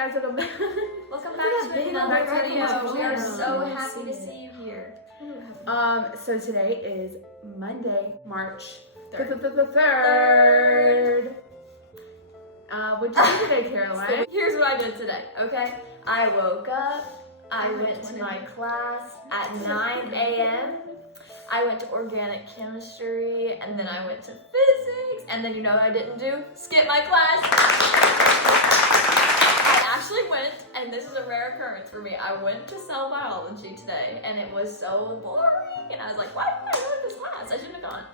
guys, welcome back. Welcome back to another video. We are so happy to see you here. So today is Monday, March 3rd. What'd you do today, Caroline? Here's what I did today, okay? I woke up, I went to my class at 9 a.m. I went to organic chemistry, and then I went to physics, and then you know what I didn't do? Skip my class. I actually went, and this is a rare occurrence for me, I went to cell biology today, and it was so boring, and I was like, why did I go to this class? I shouldn't have gone.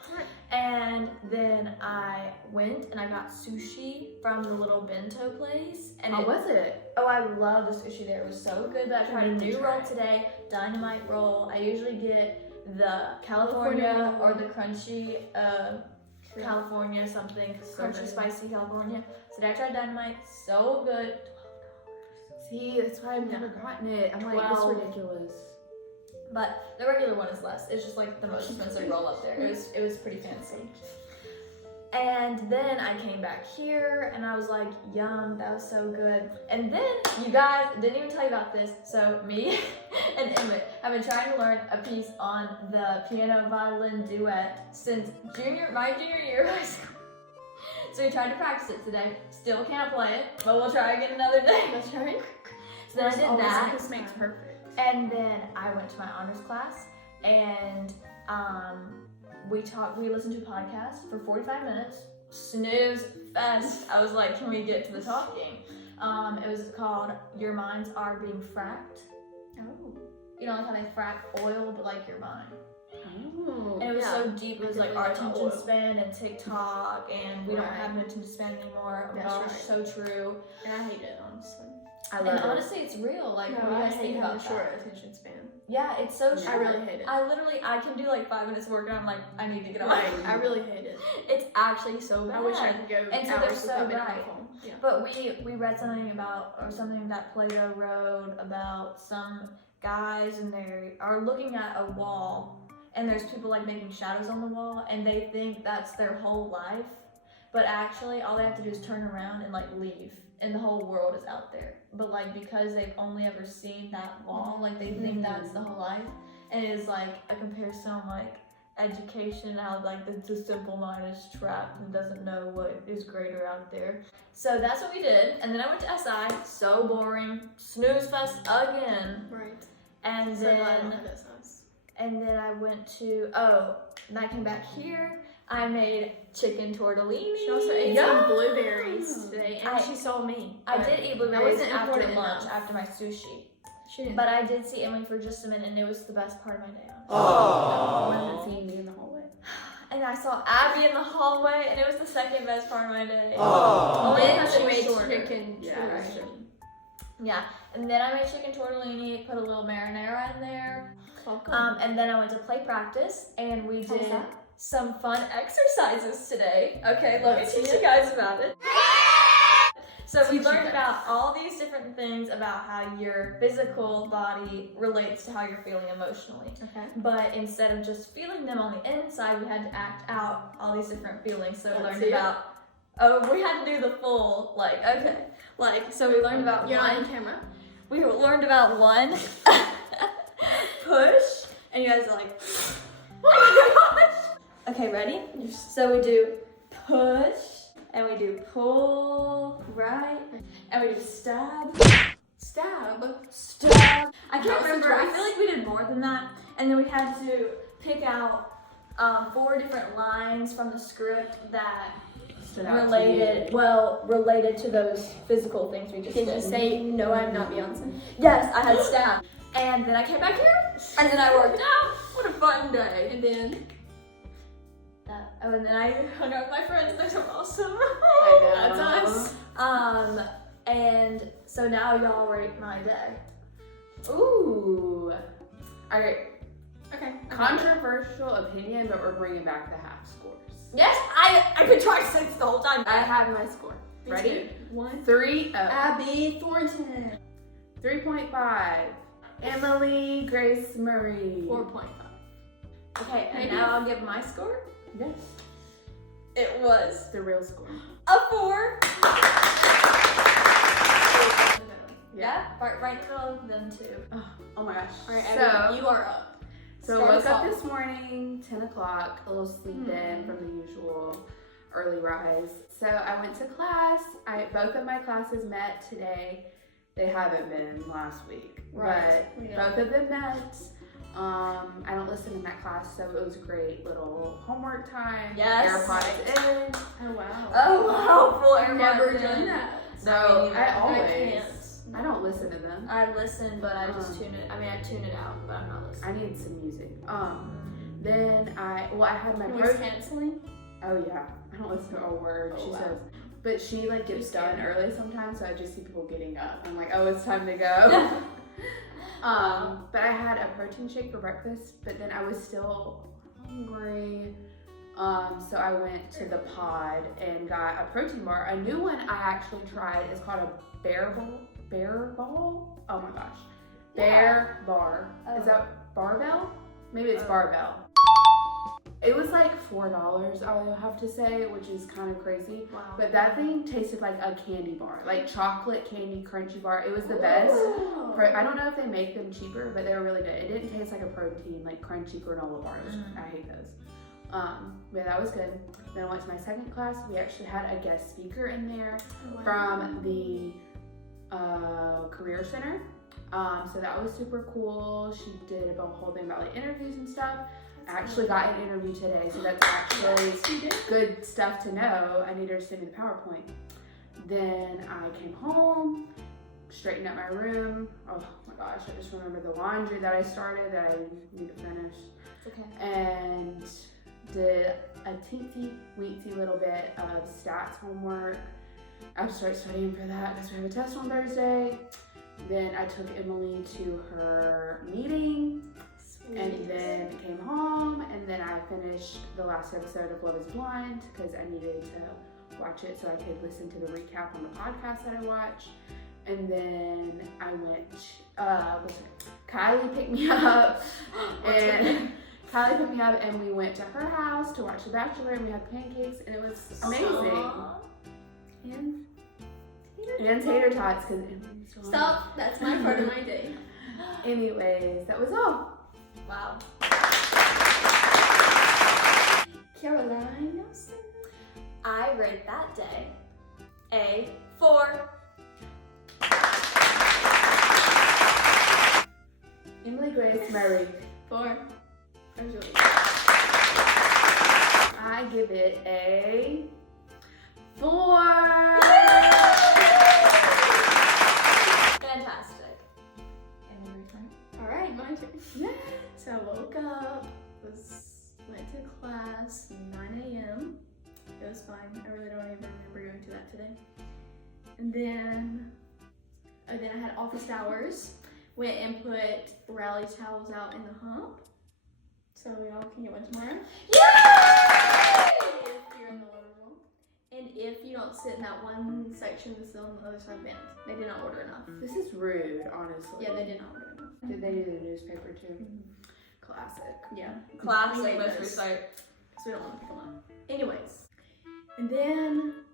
And then I went and I got sushi from the little bento place. And How was it? Oh, I love the sushi there. It was so good, but I tried a new roll today, dynamite roll. I usually get the California or the crunchy California something, crunchy spicy California. So today I tried dynamite, so good. See, that's why I've never gotten it. I'm like, it's ridiculous. But the regular one is less. It's just like the most expensive roll up there. It was pretty fancy. And then I came back here and I was like, yum, that was so good. And then you guys didn't even tell you about this. So me and Emmett have been trying to learn a piece on the piano violin duet since my junior year of high school. So we tried to practice it today. Still can't play it, but we'll try again another day. That's right. So then I did that. This makes perfect. And then I went to my honors class and we listened to a podcast for 45 minutes. Snooze fest. I was like, can we get to the talking? It was called Your Minds Are Being Fracked. Oh. You know, like how they frack oil, but like your mind. Oh. And it was so deep. It was like our attention oil. span and TikTok, and we don't have an attention span anymore. Oh my gosh, so true. And I hate it, honestly. I love And it. honestly, it's real. Like, No, what do you I guys hate think having about a short that? attention span. Yeah, it's so short. I really hate it. I can do like 5 minutes of work and I'm like, I need to get on. Like, I really hate it. It's actually so bad. I wish I could go And so hours they're without so being on my right. phone. Yeah. But we read something that Plato wrote about some guys and they are looking at a wall and there's people like making shadows on the wall and they think that's their whole life. But actually all they have to do is turn around and like leave and the whole world is out there. But like because they've only ever seen that wall, like they think that's the whole life. And it is like a comparison on like education, how like the simple mind is trapped and doesn't know what is greater out there. So that's what we did. And then I went to Acai, so boring, snooze fest again. Right. And So then glad I don't have that sauce. I went to then I came back here. I made chicken tortellini. She also ate some blueberries today, and she saw me. I did eat blueberries wasn't after important lunch, enough. after my sushi. She didn't. But I did see Emily for just a minute, and it was the best part of my day. I haven't seen you in the hallway. And I saw Abby in the hallway, and it was the second best part of my day. Only Then because she she made shorter. chicken. Yeah. Yeah, and then I made chicken tortellini, put a little marinara in there. Welcome. And then I went to play practice, and we How was did that? some fun exercises today. Okay, let me teach you guys about it. So we learned about all these different things about how your physical body relates to how you're feeling emotionally. Okay. But instead of just feeling them on the inside, we had to act out all these different feelings. So we Let's learned see it. about, we had to do the full, so we learned about You're not one. in camera. We learned about one push, and you guys are like, oh my gosh. Okay, ready? So we do push, and we do pull, right, and we do stab. I can't remember, I feel like we did more than that, and then we had to pick out 4 different lines from the script that related to those physical things we just did. Did you say, no, I'm not Beyonce? Yes, I had stab. And then I came back here, and then I worked out. What a fun day. And then? And then I hung out with my friends, and they're so awesome. That's us. And so now y'all rate my day. Ooh. All right. Okay. Controversial opinion, but we're bringing back the half scores. Yes, I've been trying 6 the whole time. I have my score. Me Ready? too. 1. 3-0. Abby Thornton. 3.5. Emily Grace Murray. 4.5. Okay, and Maybe. now I'll give my score. Yes. It was The real score. a 4. Yeah, right in the middle of them two. Oh my gosh. All right, So, Abby, you are up. So I woke up this morning, 10 o'clock, a little sleep in from the usual early rise. So I went to class. Both of my classes met today. They haven't been last week, but both of them met. I don't listen in that class, so it was a great little homework time. Yes. AirPods in. Oh wow. Oh wow, full AirPods. Never in. done that. So I always. can't. I don't listen to them. I listen, but I just tune it. I mean, I tune it out, but I'm not listening. I need some music. Then I had my Was canceling? Oh yeah, I don't listen to a word she says. But she like gets done early sometimes, so I just see people getting up. I'm like, oh, it's time to go. But I had a protein shake for breakfast, but then I was still hungry. So I went to the pod and got a protein bar. A new one I actually tried is called a Bear Ball? Oh my gosh. Bear Bar. Oh. Is that barbell? Maybe it's barbell. It was like $4, I'll have to say, which is kind of crazy. Wow. But that thing tasted like a candy bar, like chocolate candy crunchy bar. It was the best. I don't know if they make them cheaper, but they were really good. It didn't taste like a protein, like crunchy granola bars. I hate those. But that was good. Then I went to my second class. We actually had a guest speaker in there from the Career Center. So that was super cool. She did a whole thing about like interviews and stuff. I actually got an interview today, so that's actually good stuff to know. I need her to send me the PowerPoint. Then I came home, straightened up my room. Oh my gosh, I just remember the laundry that I started that I need to finish. It's okay. And did a teensy-weensy little bit of stats homework. I have to start studying for that because we have a test on Thursday. Then I took Emily to her meeting. And then came home, and then I finished the last episode of Love is Blind because I needed to watch it so I could listen to the recap on the podcast that I watched. And then I went, Kylie picked me up, and we went to her house to watch The Bachelor, and we had pancakes, and it was amazing. And tater tots because Stop. That's my part of my day. Anyways, that was all. Wow. Caroline Nelson. I rate that day a 4. Emily Grace Murray. 4. I give it a 4. Fantastic. All right, my turn. Yeah. So I woke up, went to class 9 a.m. It was fine. I really don't even remember going to that today. And then I had office hours. Went and put rally towels out in the hump. So y'all can get one tomorrow. Yay! If you're in the living room. And if you don't sit in that one section that's on the other side of the bench, they did not order enough. This is rude, honestly. Yeah, they did not order enough. Did they do the newspaper too? Classic. Yeah. Classic We made most those. recite. Because we don't want to pick them up. Anyways. And then,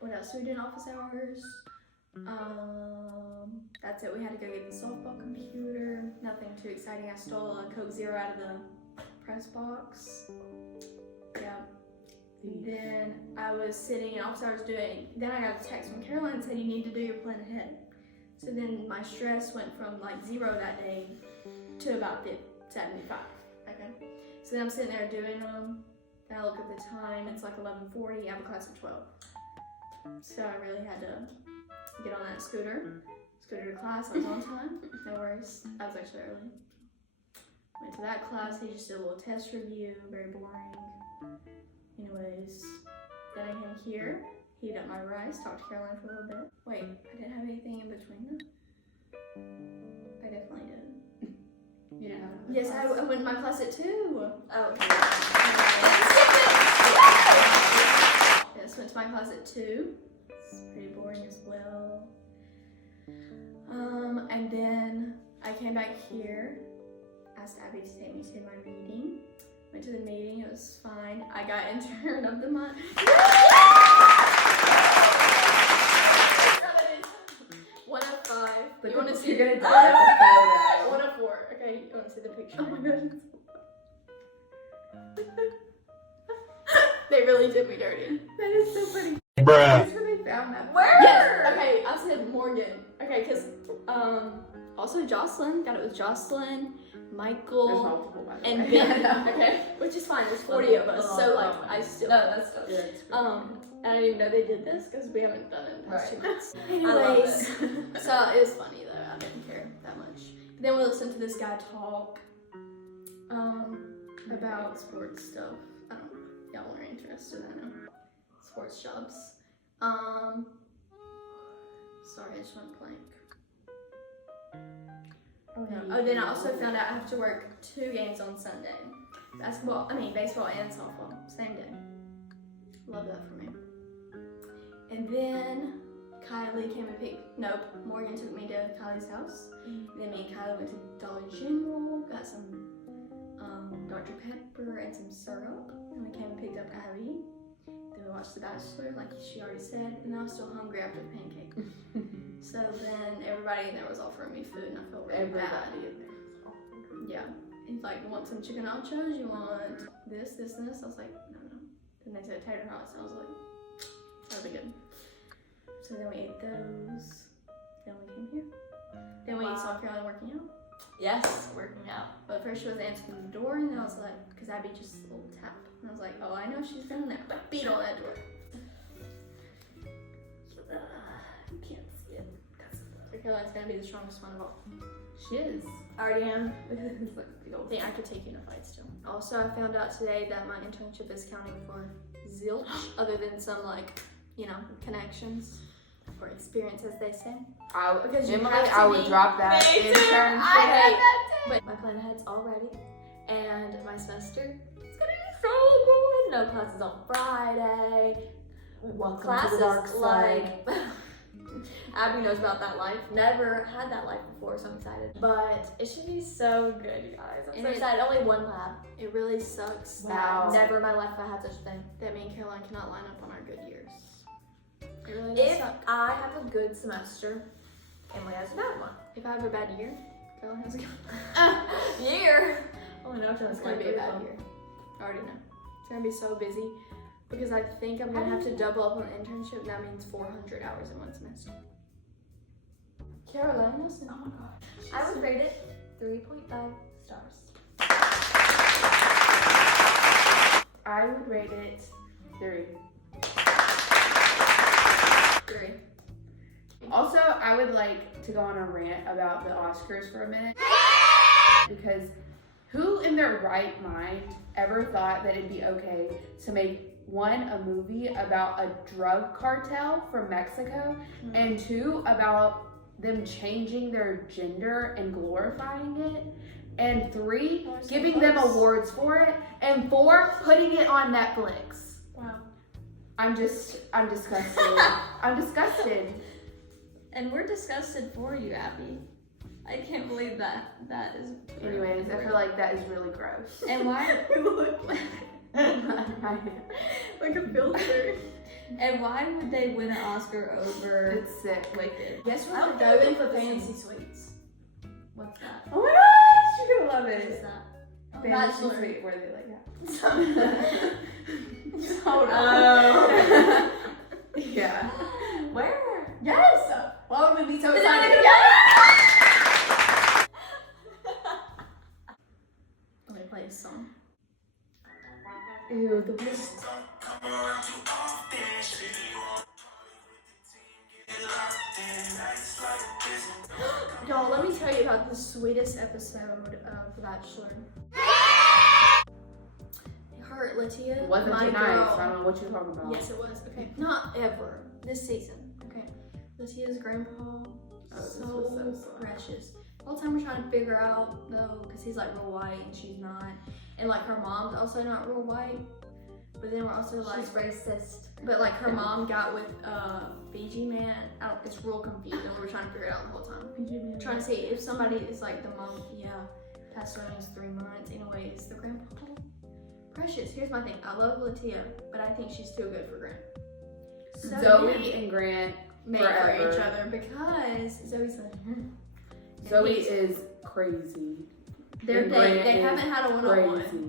what else? So we did office hours. That's it. We had to go get the softball computer. Nothing too exciting. I stole a Coke Zero out of the press box. Yeah. And then I was sitting in office hours then I got a text from Caroline and said you need to do your plan ahead. So then my stress went from like 0 that day to about 75. Okay. So then I'm sitting there doing them. And I look at the time. It's like 11:40. I have a class at 12. So I really had to get on that scooter to class. I was on time. No worries. I was actually early. Went to that class. He just did a little test review. Very boring. Anyways, then I came here. Heat up my rice. Talked to Caroline for a little bit. Wait, I didn't have anything in between them. I definitely did. You know. Yes, I went to my class at 2. Oh, okay. Yes, went to my class at 2. It's pretty boring as well. And then I came back here, asked Abby to take me to my meeting. Went to the meeting, it was fine. I got intern of the month. 1 of 5. You're gonna delete the photo. 1 of 4. Okay, you want to see the picture? Oh my god. They really did me dirty. That is so funny. Bruh. That's where they found that. Where? Yes. Okay, I said Morgan. Okay, because also Jocelyn. Got it with Jocelyn, There's Michael, multiple, by the and way. Ben. Okay, which is fine. There's 40 of us, so like I still. No, that's still. Yeah, it's I didn't even know they did this because we haven't done it in the past 2 months. love Anyways, so it was funny though. I didn't care that much. Then we listened to this guy talk about sports stuff. I don't know. Y'all are interested, I know. Sports jobs. Sorry, I just went blank. No. Oh, then I also found out I have to work 2 games on Sunday. Baseball and softball, same day. Love that for me. And then Morgan took me to Kylie's house. And then me and Kylie went to Dollar General, got some Dr. Pepper and some syrup. And we came and picked up Abby. Then we watched The Bachelor, like she already said, and I was still hungry after the pancake. So then everybody in there was offering me food, and I felt really bad. Everybody in there is awful. Yeah. He's like, you want some chicken nachos? You want this, this, and this? I was like, no. Then they said tater tots, and I was like, that'll be good. So then we ate those. Then we came here. Then we saw Caroline working out. Yes, working out. But first she was answering the door, and then I was like, because Abby just a little tap. And I was like, oh, I know she's been in there. But beat on that door. You can't see it. So Caroline's gonna be the strongest one of all. She is. I already am. It's like the old. I could take you in a fight still. Also, I found out today that my internship is counting for zilch, other than some connections or experience, as they say. Because you Emily, have to I would be- drop that Me too. internship. I had that too. But my plan ahead's all ready, and my semester is gonna be so good. No classes on Friday. Welcome Classes to the dark side. like Abby knows about that life. Never had that life before, so I'm excited. But it should be so good, you guys. I'm so excited. Only 1 lab. It really sucks. Wow. That never in my life have I had such a thing. That me and Caroline cannot line up on our good years. It really does If suck. I have a good semester, Emily has a bad one. If I have a bad year, Caroline has a good Year. Oh no, It's gonna be a bad year. I already know. It's gonna be so busy because I think I'm gonna have to double up on the internship, and that means 400 hours in 1 semester. Caroline, listen. Oh my gosh. I would rate it 3.5 stars. I would rate it 3. 3. Also, I would like to go on a rant about the Oscars for a minute. Because who in their right mind ever thought that it'd be okay to make, 1, a movie about a drug cartel from Mexico, and 2, about them changing their gender and glorifying it, and 3, giving them awards for it, and 4, putting it on Netflix. Wow. I'm disgusted. I'm disgusted. And we're disgusted for you, Abby. I can't believe that is. Anyways, I feel like that is really gross. And why? Like a filter. And why would they win an Oscar over It's sick. Wicked? Guess I what don't we're going think for it's the fantasy same. suites. What's that? Oh my gosh, you're gonna love What is it. that? Fantasy Bachelor. suite where they like Hold Oh. yeah. Where? Yes! Why would we be so Is it excited? gonna Let me play a song. Ew, the best. Y'all, let me tell you about the sweetest episode of The Bachelor. Her, Latia, It wasn't my too girl. nice. I don't know what you're talking about. Yes, it was. Okay, not ever. This season. Okay, Latia's grandpa, this so was so sad. precious. The whole time we're trying to figure out though, because he's like real white and she's not, and like her mom's also not real white. But then we're also like She's racist. But like her mom got with Fiji man. It's real confusing. We were trying to figure it out the whole time. Trying to see if somebody is like the mom, passed away when he was 3 months. Anyway, is the grandpa precious? Here's my thing. I love Latia, but I think she's too good for Grant. Zoe and Grant made for forever. each other because Zoe's like, Zoe is crazy. They Grant haven't had a one-on-one. Crazy.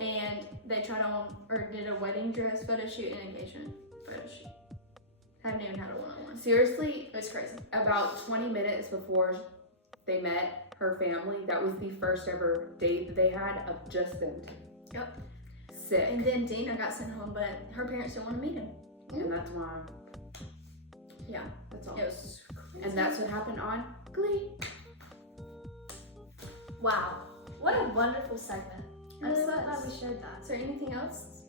And they tried on, or did a wedding dress photo shoot and engagement photo shoot. Haven't even had a one-on-one. Seriously, It was crazy. about 20 minutes before they met her family, that was the first ever date that they had of just them two. Yep. Sick. And then Dina got sent home, but her parents didn't want to meet him. And that's why. Yeah. That's all. It was crazy. And that's what happened on Glee. Wow. What a wonderful segment. I'm It so was. glad we shared that. Is there anything else?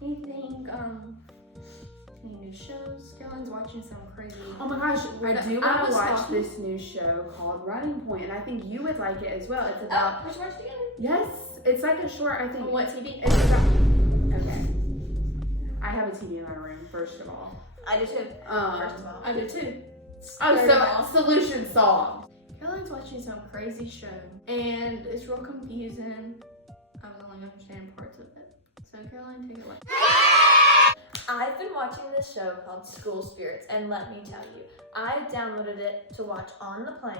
Anything, any new shows? Caroline's watching some crazy. Oh my gosh, I do I want to was watch talking- this new show called Running Point, and I think you would like it as well. It's about, Which watch together? yes, it's like a short, I think. On what TV? It's about, okay. I have a TV in my room, first of all. I do too. First of all. I do too. Oh, Third of all. so solution solved. Caroline's watching some crazy show, and it's real confusing. I'm only understanding parts of it. So Caroline, take it away. I've been watching this show called School Spirits, and let me tell you, I downloaded it to watch on the plane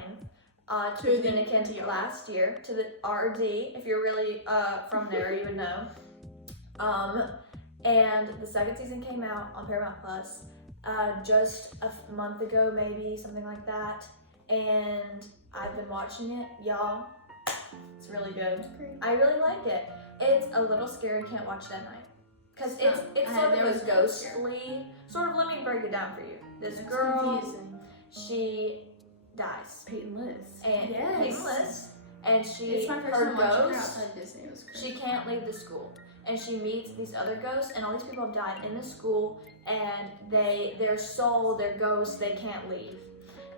to To the Dominican DR. last year, to the RD. If you're really from there, you would know. And the second season came out on Paramount Plus just a month ago, maybe, something like that. And I've been watching it, y'all. It's really good. Great. I really like it. It's a little scary, can't watch it at night. Because it's sort there of was a no scare. ghostly, sort of, let me break it down for you. This It's girl, confusing. she dies. Peyton Liz. And Yes. Peyton Liz, and she, It's my first her time watching her ghost, outside Disney. It was crazy. she can't leave the school. And she meets these other ghosts, and all these people have died in the school, and their soul, their ghosts, they can't leave.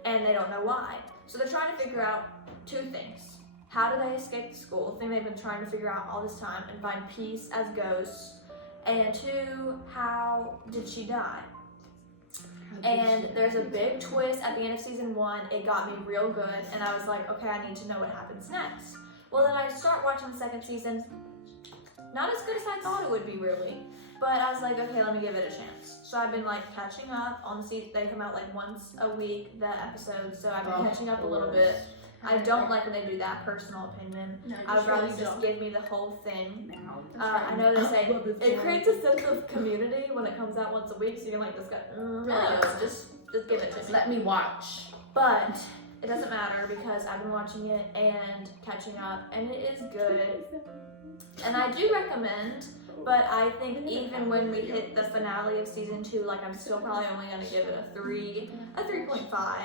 And they don't know why. So they're trying to figure out two things. How do they escape the school? The thing they've been trying to figure out all this time and find peace as ghosts. And two, how did she die? And there's a big twist at the end of season 1. It got me real good, and I was like, okay, I need to know what happens next. Well, then I start watching the second season. Not as good as I thought it would be, really. But I was like, okay, let me give it a chance. So I've been like catching up on the season. They come out like once a week, the episodes. So I've been catching up a little bit. I don't like when they do that, personal opinion. No, I would rather really just don't. give me the whole thing. Now. I know they say it creates a sense of community when it comes out once a week, so you can like, this guy, no, just give it to me. Let me watch. But it doesn't matter because I've been watching it and catching up, and it is good. And I do recommend, but I think even when we hit the finale of season 2, like I'm still probably only gonna give it a 3.5.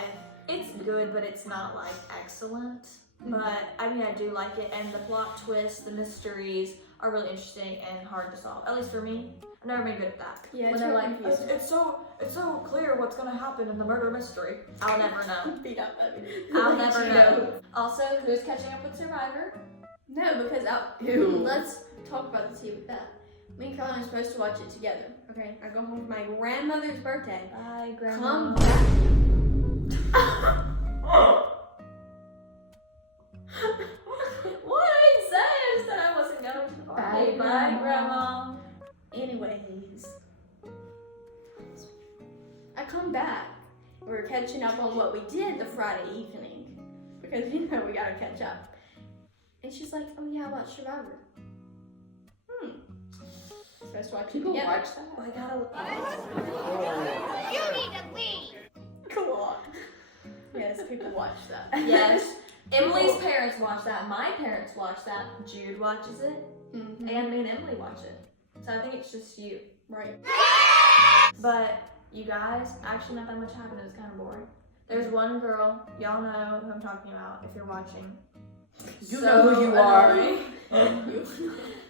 It's good, but it's not like excellent. But I mean, I do like it, and the plot twists, the mysteries are really interesting and hard to solve. At least for me, I've never been good at that. Yeah, when it's they're really like, confusing. it's so clear what's gonna happen in the murder mystery. I'll never know. Beat up Abby. I'll never know. Also, who's catching up with Survivor? No, because Ew. let's talk about the tea with that. Me and Caroline are supposed to watch it together. Okay, I go home for my grandmother's birthday. Bye, Grandma. Come back. What? I didn't say. I just said I wasn't going to the party. Bye, Grandma. Anyways, I come back. We're catching up on what we did the Friday evening because we gotta catch up. And she's like, "Oh yeah, I watched Survivor." Supposed to watch it People together. watch that. Oh, I gotta. You need to leave. Come on. Yes, people watch that. Yes. Emily's parents watch that. My parents watch that. Jude watches it. Mm-hmm. And me and Emily watch it. So I think it's just you. Right. But you guys, actually not that much happened. It was kind of boring. There's one girl, y'all know who I'm talking about if you're watching. You know who you are. Annoying.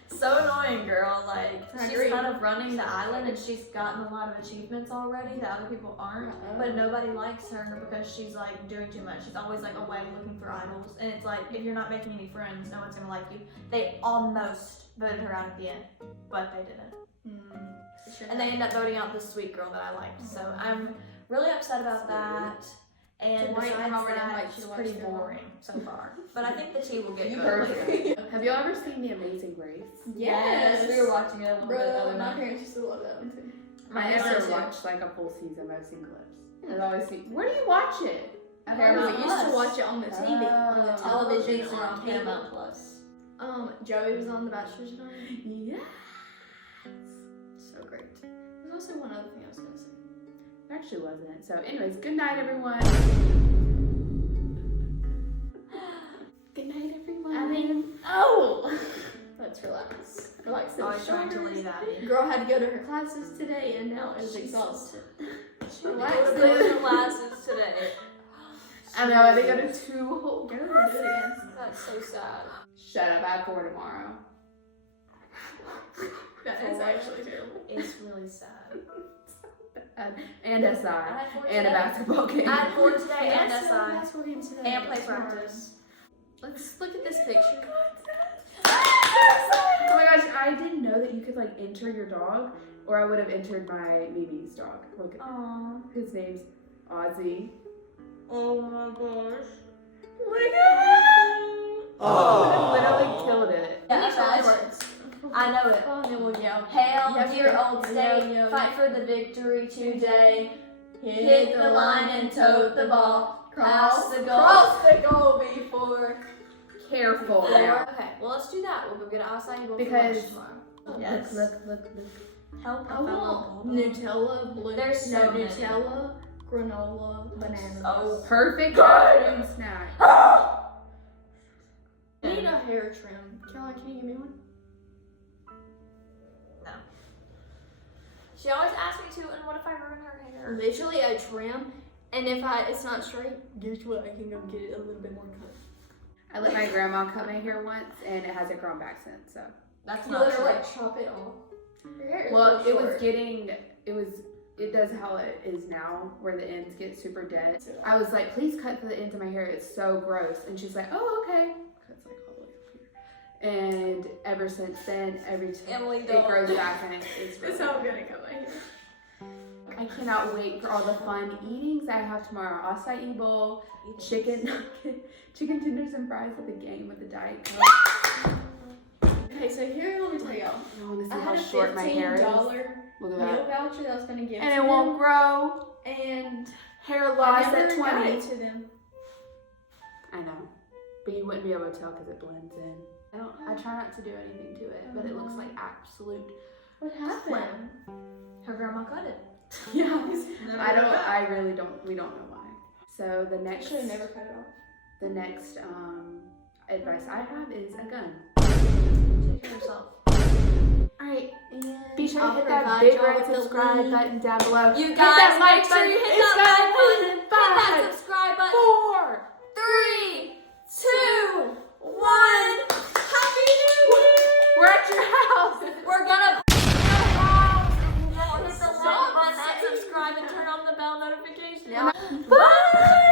So annoying, girl. Like, I she's agree. kind of running the island and she's gotten a lot of achievements already that other people aren't. But nobody likes her because she's like doing too much. She's always like away looking for idols. And it's like, if you're not making any friends, no one's gonna like you. They almost voted her out at the end, but they didn't. And they end up voting out this sweet girl that I liked. So I'm really upset about that. And Dwight besides Howard that, invites you it's to pretty watch their boring so far. But I think the tea will get You good heard later. Have y'all ever seen The Amazing Grace? Yes. We were watching it a little bit the Bro, other my night. parents used to love that one too. I My never sister. watched like a full season, but I've seen clips. I've always seen, where do you watch it? Paramount We used to Plus. watch it on the TV, on the television, Televisions on on cable. Paramount Plus. Joey was on The Bachelor tonight. Yeah. So great. There's also one other thing I was gonna say. There actually wasn't. So, anyways, good night, everyone. Good night, everyone. I mean, oh! Let's relax. Relax I those was trying to shoulders. leave Abby. Girl had to go to her classes today and now is She's exhausted. Relax Relax those those. classes today. I know, I think I got 2 whole Go and do it again. That's so sad. Shut up, I have 4 tomorrow. That is actually terrible. It's really sad. And I SI. had 4 And a today. basketball game. I had 4 today and Yes, SI. basketball game today. And play Tomorrow. practice. Let's look at this picture. Oh my gosh, I didn't know that you could like enter your dog, or I would have entered my Mimi's dog. Look at Aww. his name's Ozzy. Oh my gosh. Look at him! Oh. Literally killed it. Yeah, These are that's- words. I know it. Oh, and then we'll yell. Hail, Yes, dear yeah, old yeah, state, yeah. fight for the victory today. Hit the line and tote the ball. Cross the goal. Cross the goal before. Careful now. Okay, well let's do that. We'll go get outside and Because- tomorrow. Yes. Look. Help I a fellow want bulldog. Nutella, blue. There's so no, many. Nutella, granola, banana. Oh. Perfect afternoon snack. I need a hair trim. Caroline, can you give me one? No. She always asks me to, and what if I ruin her hair? Literally a trim, and if it's not straight, guess what? I can go get it a little bit more cut. I let my grandma cut my hair once, and it hasn't grown back since. So, That's You not let her true. like chop it off. Your hair is well, real it was short. getting. It does how it is now, where the ends get super dead. I was like, please cut the ends of my hair. It's so gross. And she's like, oh, okay. Cuts like all the way up here. And ever since then, every time Emily, it don't. grows back, and it's really That's how I'm gonna cut my hair. I cannot wait for all the fun eatings I have tomorrow. Acai bowl, chicken nugget, chicken tenders and fries at the game with the Diet Coke. Okay, so here, let me tell y'all. I want to see I how had a short my hair is. $15 Look at meal that. voucher that I was gonna give And to it won't grow. them, and Hair I loss never at got 20. it to them. I know. But you wouldn't be able to tell because it blends in. I try not to do anything to it, but it looks like absolute. What happened? Her grandma cut it. Yeah. Never I don't. cut it. I really don't. We don't know why. So the next. Actually, never cut it off. The next advice I have is a gun. Take care of yourself. Alright, And be sure to I'll hit that provide big y'all red with the subscribe link. button down below. You Hit guys, that like make sure you button. hit It's that gonna like button. be Hit that fun. subscribe button. 4, 3, 2, 1. Happy New Year! we're at your house. We're gonna your house and hit the like button and subscribe and turn on the bell notification. Yeah. Bye!